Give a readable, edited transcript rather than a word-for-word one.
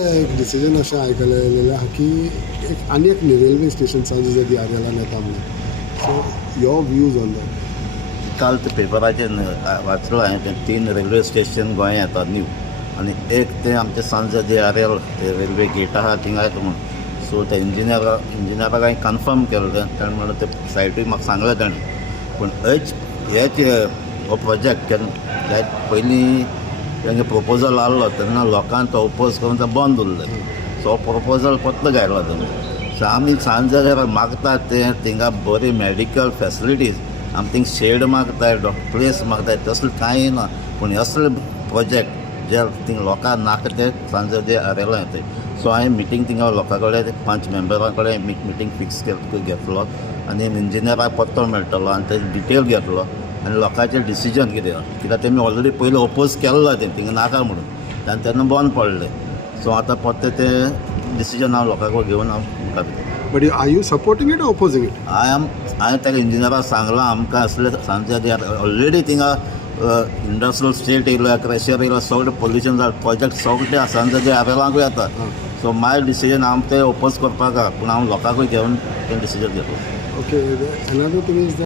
एक डिसिजन अशें आयकलेलें आहा की आनी एक रेल्वे स्टेशन सांजे जे DRLान येता म्हणून. So your views on that. काल ते पेपराचेर वाचलं हांवें ते 3 रेल्वे स्टेशन गोंया येता न्यू आनी एक ते आमचे सांजे DRL रेल्वे गेट आहा थिंगा येता म्हणून. सो ते इंजिनियराक हांवें कन्फर्म केलें ताणें म्हणलें ते सायटीक म्हाका सांगलें ताणें. पूण हेच हो प्रोजेक्ट केन्ना पयलीं तेंगे प्रपोजल आहलो तेन्ना लोकांन तो ओपोज करून तो बंद उरलें. सो प्रपोजल परत घायलो तेणें. सो आमी सांजे मागतात ते थिंगा बरी मेडिकल फॅसिलिटीज आमी थिंग शेड मागताय प्लेस मागताय तसलें कांय ना. पूण असले प्रोजेक्ट जे थिंग लोकांक नाका ते सांजे DRL येताय. सो हांवें मिटींग थिंगा लोकां कडेन 5 मेंबरां कडेन मिटींग फिक्स घेतलो आनी इंजिनियराक पत्तो मेळटलो आनी ते डिटेल घेतलो आनी लोकांचें डिसिजन कित्याक तेमी ऑलरेडी पयलीं ओपोज केल्लो तें थिंगा नाका म्हणून आनी तेन्ना बंद पडलें. सो आतां परते ते डिसिजन हांव लोकां कडेन घेवन हांव मुखार. But are you supporting it opposing it? हांवें ताका इंजिनियराक सांगलां आमकां असले सांजे ऑलरेडी थिंगा इंडस्ट्रियल स्टेट येयलो क्रेशर येयलो सगळें पोल्युशन जालें प्रोजेक्ट सगळें सांजे DRLांकूय येता. सो माय डिसिजन हांव ते ओपोज करपाक पूण हांव लोकांकूय घेवन तें डिसिजन घेतलो. ओके. Another thing is